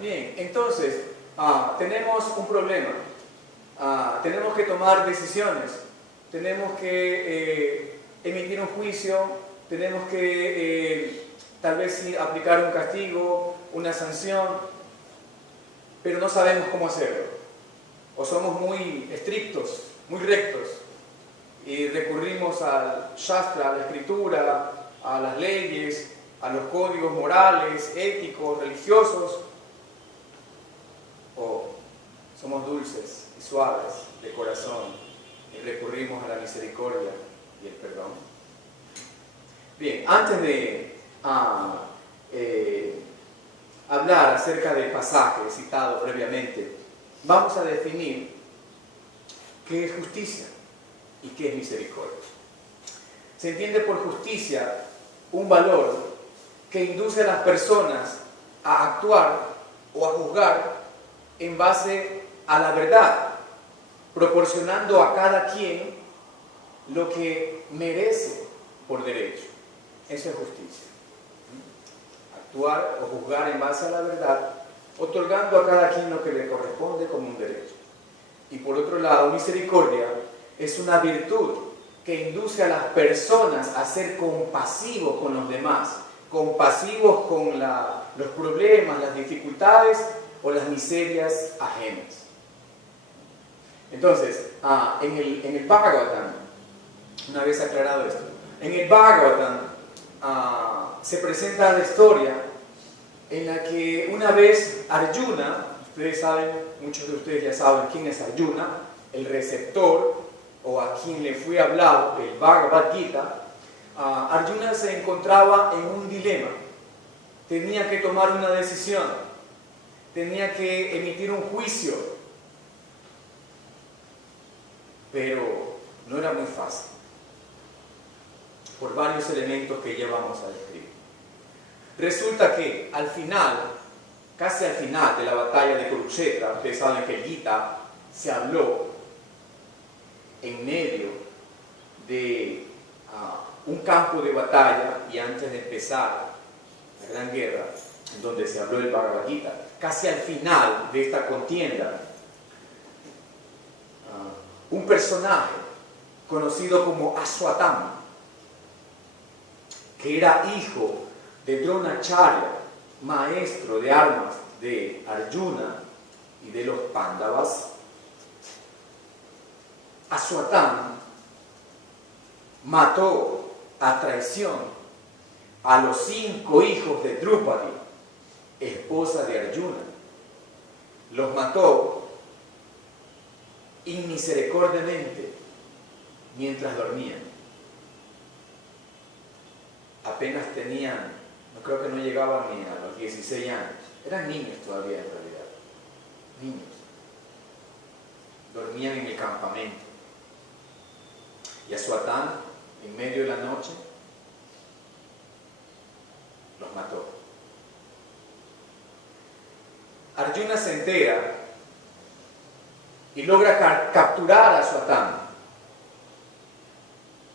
Bien, entonces tenemos un problema. Tenemos que tomar decisiones, tenemos que emitir un juicio, tenemos que tal vez sí, aplicar un castigo, una sanción, pero no sabemos cómo hacerlo. O somos muy estrictos, muy rectos, y recurrimos al Shastra, a la escritura, a las leyes, a los códigos morales, éticos, religiosos, o somos dulces y suaves de corazón y recurrimos a la misericordia y el perdón. Bien, antes de hablar acerca del pasaje citado previamente, vamos a definir qué es justicia y qué es misericordia. Se entiende por justicia un valor que induce a las personas a actuar o a juzgar en base a la verdad, proporcionando a cada quien lo que merece por derecho. Eso es justicia. Actuar o juzgar en base a la verdad, otorgando a cada quien lo que le corresponde como un derecho. Y por otro lado, misericordia es una virtud que induce a las personas a ser compasivos con los demás, compasivos con los problemas, las dificultades o las miserias ajenas. Entonces, en el Bhagavatam, una vez aclarado esto, en el Bhagavatam se presenta la historia en la que una vez Arjuna, ustedes saben, muchos de ustedes ya saben quién es Arjuna, el receptor o a quien le fue hablado el Bhagavad Gita, Arjuna se encontraba en un dilema, tenía que tomar una decisión, tenía que emitir un juicio, pero no era muy fácil, por varios elementos que ya vamos a describir. Resulta que al final, casi al final de la batalla de Kurukshetra, ustedes saben que el Gita se habló en medio de un campo de batalla y antes de empezar la gran guerra, en donde se habló del Bhagavad Gita, casi al final de esta contienda, un personaje conocido como Aswatthama, que era hijo de Dronacharya, maestro de armas de Arjuna y de los Pándavas, Aswatthama mató a traición a los 5 hijos de Draupadi, esposa de Arjuna. Los mató inmisericordiamente mientras dormían. Apenas tenían, no creo que no llegaban ni a los 16 años. Eran niños todavía en realidad. Niños. Dormían en el campamento. Y Aswatthama, en medio de la noche, los mató. Arjuna se entera y logra capturar a Aswatthama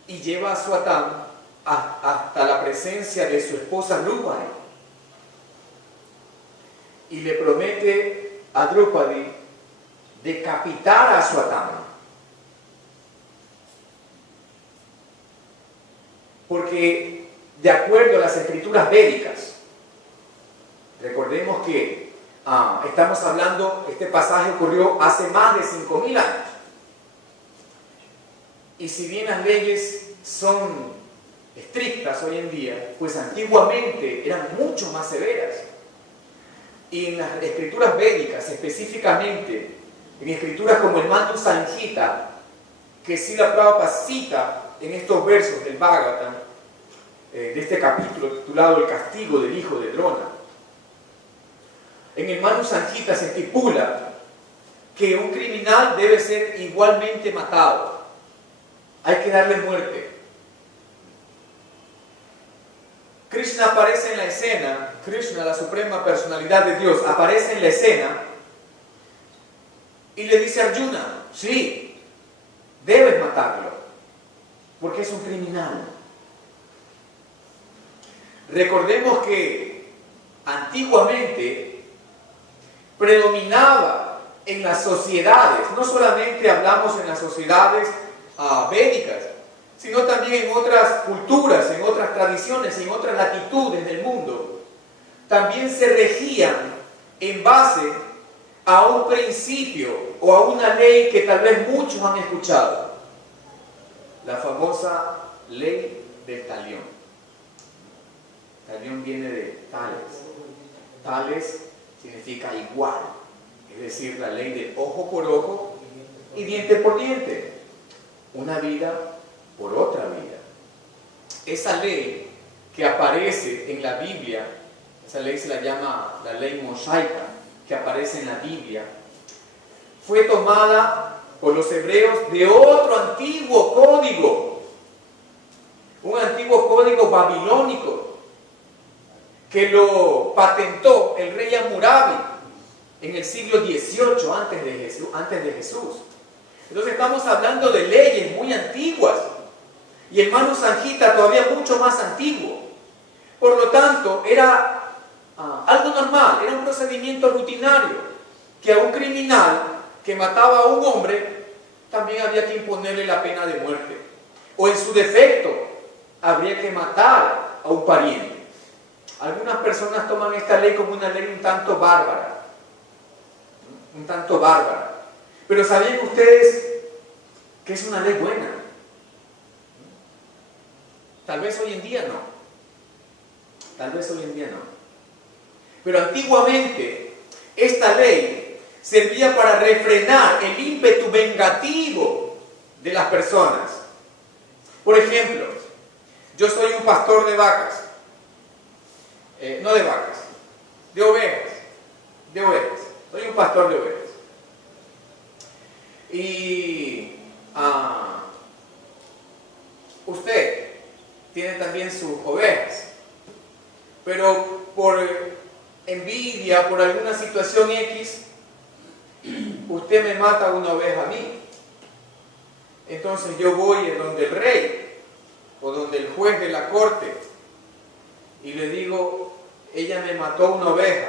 y lleva a Aswatthama hasta la presencia de su esposa Draupadi y le promete a Draupadi decapitar a Aswatthama, porque de acuerdo a las escrituras védicas, recordemos que estamos hablando, este pasaje ocurrió hace más de 5000 años, y si bien las leyes son estrictas hoy en día, pues antiguamente eran mucho más severas. Y en las escrituras védicas, específicamente en escrituras como el Mantu Sanhita, que Srila Prabhupada cita en estos versos del Bhagavatam, de este capítulo titulado El castigo del hijo de Drona, en el Mantu Sanhita se estipula que un criminal debe ser igualmente matado, hay que darle muerte. Krishna aparece en la escena, Krishna, la suprema personalidad de Dios, aparece en la escena y le dice a Arjuna, sí, debes matarlo, porque es un criminal. Recordemos que antiguamente predominaba en las sociedades. No solamente hablamos en las sociedades védicas, sino también en otras culturas, en otras tradiciones, en otras latitudes del mundo. También se regían en base a un principio o a una ley que tal vez muchos han escuchado. La famosa ley del talión. Talión viene de tales. Tales significa igual. Es decir, la ley de ojo por ojo y diente por diente. Una vida por otra vida. Esa ley que aparece en la Biblia, esa ley se la llama la ley mosaica, que aparece en la Biblia, fue tomada por los hebreos de otro antiguo código, un antiguo código babilónico, que lo patentó el rey Hammurabi en el siglo XVIII antes de Jesús. Entonces estamos hablando de leyes muy antiguas, y el Manu Sanjita todavía mucho más antiguo. Por lo tanto, era algo normal, era un procedimiento rutinario, que a un criminal que mataba a un hombre, también había que imponerle la pena de muerte. O en su defecto, habría que matar a un pariente. Algunas personas toman esta ley como una ley un tanto bárbara. Un tanto bárbara. Pero ¿sabían ustedes que es una ley buena? Tal vez hoy en día no. Tal vez hoy en día no. Pero antiguamente, esta ley servía para refrenar el ímpetu vengativo de las personas. Por ejemplo, yo soy un pastor de vacas. No de vacas, de ovejas. De ovejas. Soy un pastor de ovejas. Y usted tiene también sus ovejas, pero por envidia, por alguna situación X, usted me mata una oveja a mí. Entonces yo voy a donde el rey o donde el juez de la corte y le digo, ella me mató una oveja.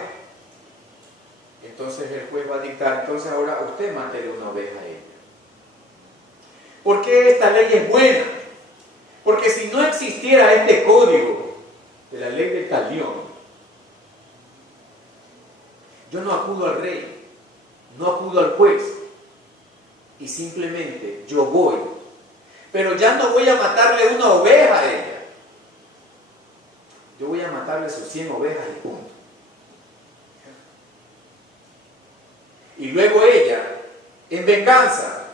Entonces el juez va a dictar, entonces ahora usted mátele una oveja a ella. ¿Por qué esta ley es buena? Porque si no existiera este código de la ley del talión, yo no acudo al rey, no acudo al juez, y simplemente yo voy. Pero ya no voy a matarle una oveja a ella. Yo voy a matarle sus 100 ovejas y punto. Y luego ella, en venganza,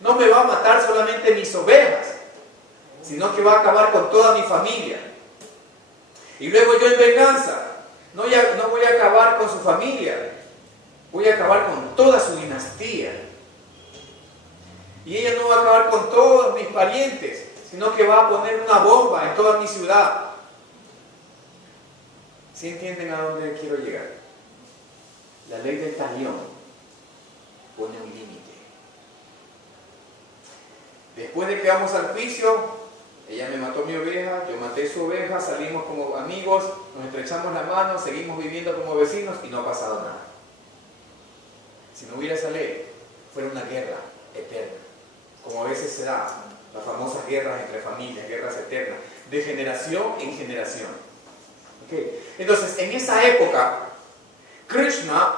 no me va a matar solamente mis ovejas, sino que va a acabar con toda mi familia. Y luego yo en venganza, no voy a acabar con su familia, voy a acabar con toda su dinastía. Y ella no va a acabar con todos mis parientes, sino que va a poner una bomba en toda mi ciudad. ¿Sí entienden a dónde quiero llegar? La ley del talión pone un límite. Después de que vamos al juicio, ella me mató mi oveja, yo maté su oveja, salimos como amigos, nos estrechamos la mano, seguimos viviendo como vecinos y no ha pasado nada. Si no hubiera esa ley, fuera una guerra eterna, como a veces se da, las famosas guerras entre familias, guerras eternas, de generación en generación. ¿Okay? Entonces, en esa época, Krishna,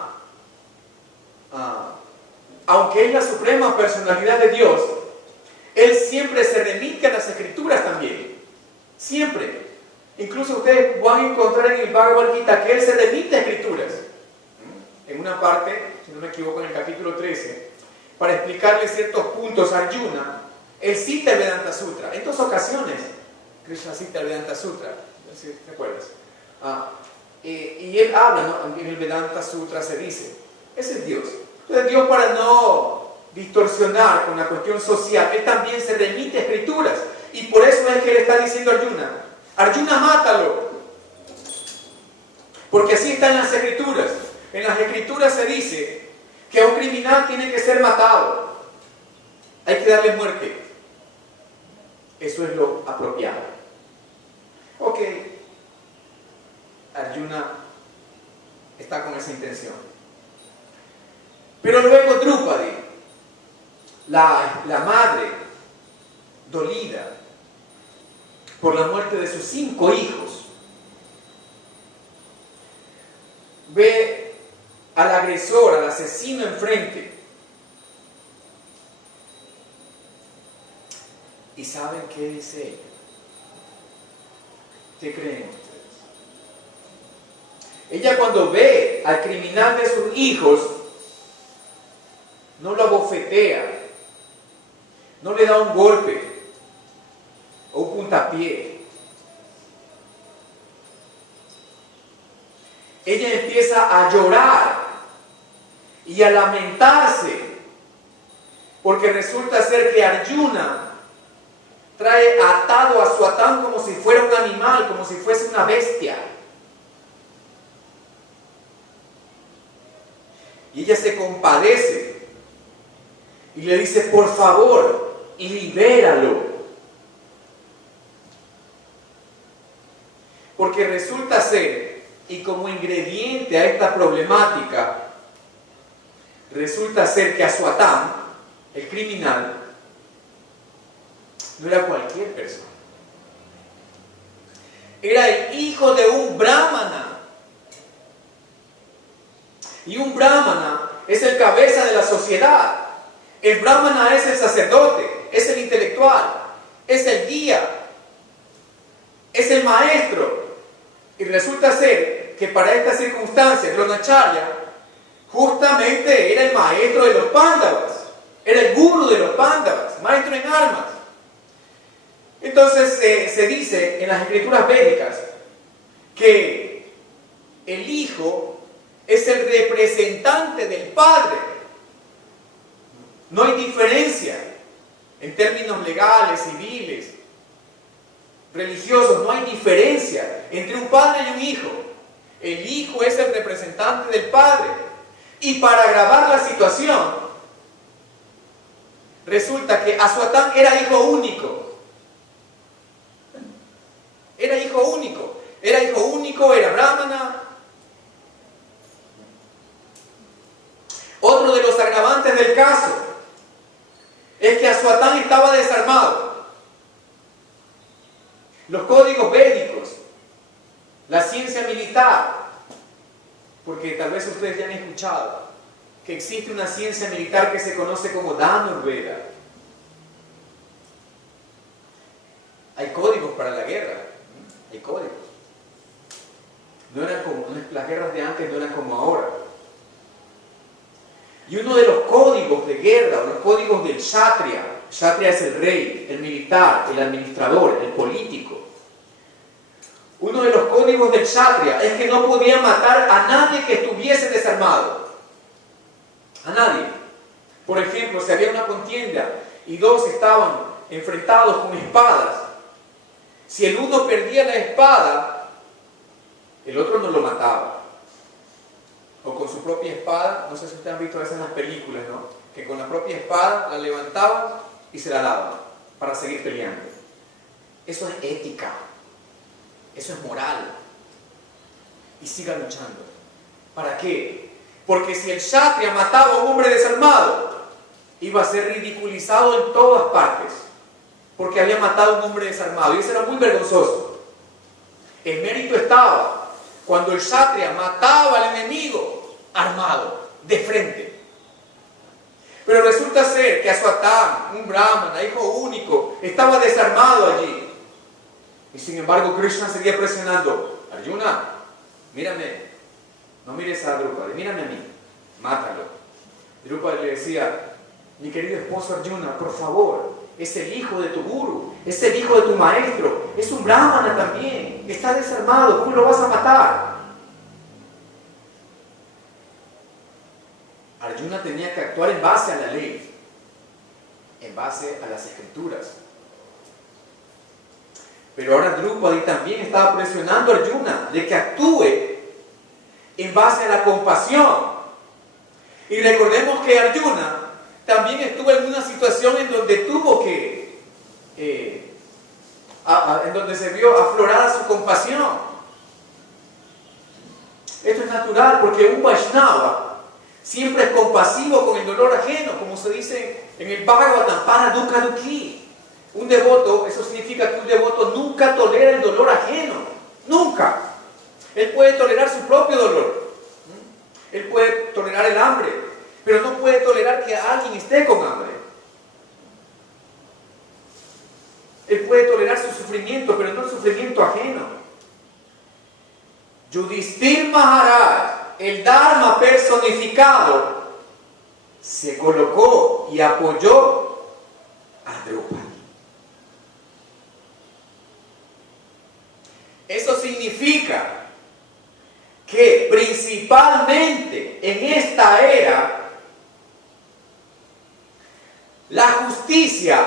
aunque es la suprema personalidad de Dios, Él siempre se remite a las escrituras también. Siempre. Incluso ustedes van a encontrar en el Bhagavad Gita que Él se remite a escrituras. En una parte, si no me equivoco, en el capítulo 13, para explicarle ciertos puntos a Arjuna, Él cita el Vedanta Sutra. En 2 ocasiones, Krishna cita el Vedanta Sutra. No sé si te acuerdas. Y Él habla, ¿no? En el Vedanta Sutra se dice, ese es Dios. Entonces Dios, para no distorsionar con la cuestión social, Él también se remite a escrituras. Y por eso es que Él está diciendo a Arjuna, Arjuna, mátalo. Porque así está en las escrituras. En las escrituras se dice que a un criminal tiene que ser matado. Hay que darle muerte. Eso es lo apropiado. Ok. Arjuna está con esa intención. Pero luego Drupadi, la madre dolida por la muerte de sus 5 hijos, ve al agresor, al asesino enfrente. ¿Y saben qué dice ella? ¿Qué creen ustedes? Ella, cuando ve al criminal de sus hijos, no lo abofetea, no le da un golpe o un puntapié. Ella empieza a llorar y a lamentarse, porque resulta ser que Arjuna trae atado a Swatán como si fuera un animal, como si fuese una bestia. Y ella se compadece y le dice: por favor, libéralo. Porque resulta ser, y como ingrediente a esta problemática, resulta ser que a Swatán, el criminal, no era cualquier persona. Era el hijo de un brahmana. Y un brahmana es el cabeza de la sociedad. El brahmana es el sacerdote, es el intelectual, es el guía, es el maestro. Y resulta ser que para esta circunstancia, Dronacharya justamente era el maestro de los Pándavas, era el gurú de los Pándavas, maestro en armas. Entonces se dice en las escrituras védicas que el hijo es el representante del padre. No hay diferencia en términos legales, civiles, religiosos, no hay diferencia entre un padre y un hijo. El hijo es el representante del padre. Y para agravar la situación, resulta que Aswatán era hijo único. Era hijo único. Era hijo único, era brahmana. Otro de los agravantes del caso es que Aswatán estaba desarmado. Los códigos védicos, la ciencia militar, porque tal vez ustedes ya han escuchado que existe una ciencia militar que se conoce como Dhanurveda. Hay códigos para la guerra, hay códigos. Las guerras de antes no eran como ahora. Y uno de los códigos de guerra, o los códigos del Kshatriya, Kshatriya es el rey, el militar, el administrador, el político. Uno de los códigos del Kshatriya es que no podía matar a nadie que estuviese desarmado. A nadie. Por ejemplo, si había una contienda y 2 estaban enfrentados con espadas, si el uno perdía la espada, el otro no lo mataba. O con su propia espada, no sé si ustedes han visto a veces en las películas, ¿no? Que con la propia espada la levantaban y se la daban para seguir peleando. Eso es ética, eso es moral. Y siga luchando. ¿Para qué? Porque si el Kshatriya mataba a un hombre desarmado, iba a ser ridiculizado en todas partes, porque había matado a un hombre desarmado, y eso era muy vergonzoso. El mérito estaba cuando el Kshatriya mataba al enemigo armado, de frente. Pero resulta ser que Aswatán, un brahmana, hijo único, estaba desarmado allí. Y sin embargo Krishna seguía presionando: Arjuna, mírame, no mires a Drupadi, mírame a mí, mátalo. Drupadi le decía: mi querido esposo Arjuna, por favor, es el hijo de tu guru, es el hijo de tu maestro, es un brahmana también, está desarmado, ¿cómo lo vas a matar? Arjuna tenía que actuar en base a la ley, en base a las escrituras. Pero ahora Drupadi también estaba presionando a Arjuna de que actúe en base a la compasión. Y recordemos que Arjuna también estuvo en una situación en donde tuvo que, en donde se vio aflorada su compasión. Esto es natural porque un Vaishnava Siempre es compasivo con el dolor ajeno, como se dice en el Bhagavatam, para dukkha dukhi. Un devoto, eso significa que un devoto nunca tolera el dolor ajeno. Nunca. Él puede tolerar su propio dolor. Él puede tolerar el hambre, pero no puede tolerar que alguien esté con hambre. Él puede tolerar su sufrimiento, pero no el sufrimiento ajeno. Yudhishthira Maharaj, el Dharma personificado, se colocó y apoyó a Draupadi. Eso significa que principalmente en esta era, la justicia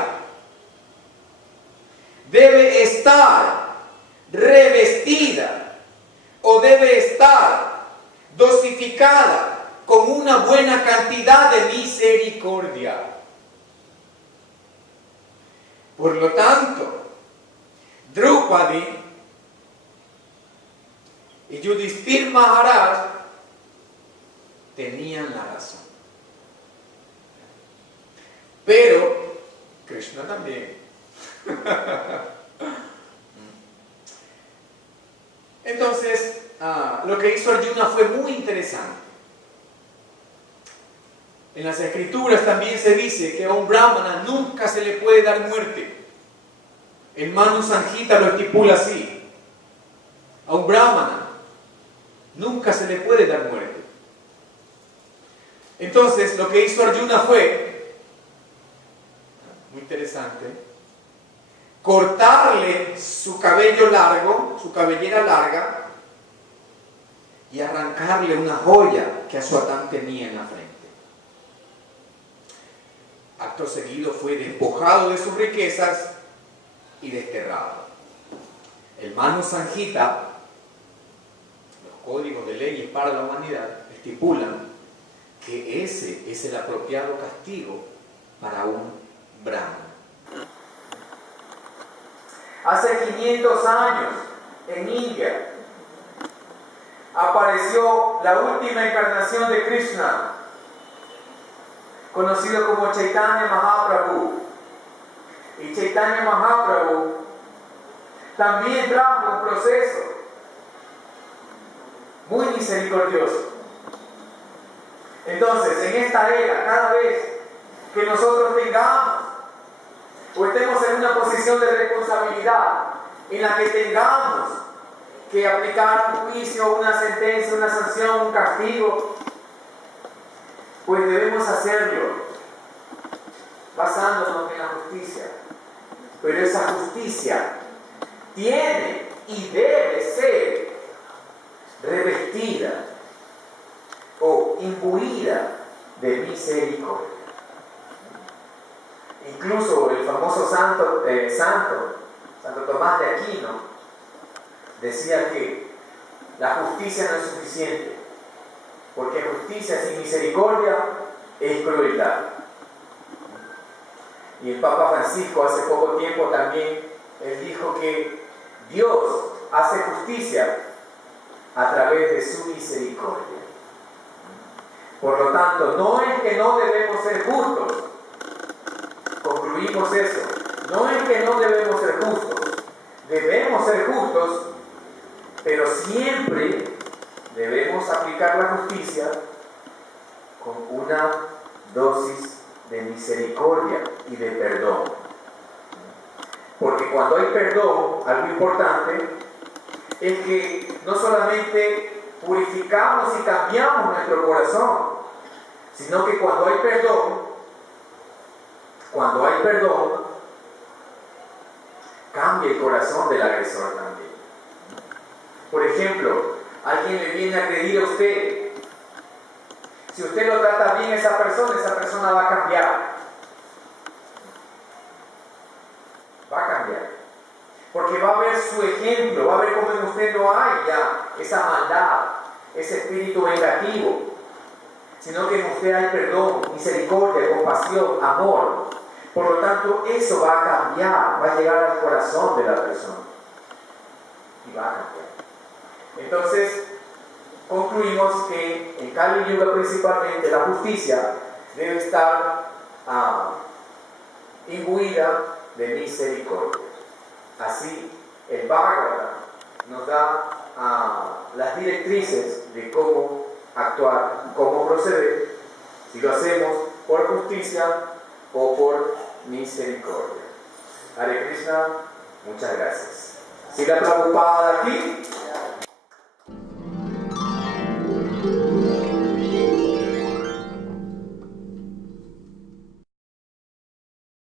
debe estar revestida o debe estar dosificada con una buena cantidad de misericordia. Por lo tanto, Draupadi y Yudhishthira Maharaj tenían la razón. Pero Krishna también. Entonces, lo que hizo Arjuna fue muy interesante. En las escrituras también se dice que a un brahmana nunca se le puede dar muerte. El Manu Sanjita lo estipula así. A un brahmana nunca se le puede dar muerte. Entonces, lo que hizo Arjuna fue, muy interesante, cortarle su cabello largo, su cabellera larga, y arrancarle una joya que Ashwatthama tenía en la frente. Acto seguido fue despojado de sus riquezas y desterrado. El Manu Sanjita, los códigos de leyes para la humanidad, estipulan que ese es el apropiado castigo para un brahmana. Hace 500 años, en India, apareció la última encarnación de Krishna, conocido como Chaitanya Mahaprabhu. Y Chaitanya Mahaprabhu también trajo un proceso muy misericordioso. Entonces, en esta era, cada vez que nosotros tengamos o estemos en una posición de responsabilidad en la que tengamos que aplicar un juicio, una sentencia, una sanción, un castigo, pues debemos hacerlo basándonos en la justicia. Pero esa justicia tiene y debe ser revestida o imbuida de misericordia. Incluso el famoso Santo Tomás de Aquino decía que la justicia no es suficiente, porque justicia sin misericordia es crueldad. Y el Papa Francisco hace poco tiempo también, él dijo que Dios hace justicia a través de su misericordia. Por lo tanto, no es que no debemos ser justos, concluimos eso, no es que no debemos ser justos, debemos ser justos, pero siempre debemos aplicar la justicia con una dosis de misericordia y de perdón. Porque cuando hay perdón, algo importante es que no solamente purificamos y cambiamos nuestro corazón, sino que cuando hay perdón, cambia el corazón del agresor también. Por ejemplo, alguien le viene a agredir a usted. Si usted lo trata bien a esa persona va a cambiar. Va a cambiar. Porque va a ver su ejemplo, va a ver cómo en usted no hay ya esa maldad, ese espíritu vengativo, sino que en usted hay perdón, misericordia, compasión, amor. Por lo tanto, eso va a cambiar, va a llegar al corazón de la persona y va a cambiar. Entonces, concluimos que en Kali Yuga principalmente la justicia debe estar imbuida de misericordia. Así el Bhagavata nos da las directrices de cómo actuar, cómo proceder, si lo hacemos por justicia o por misericordia. Hare Krishna, muchas gracias. Srila Prabhupada aquí.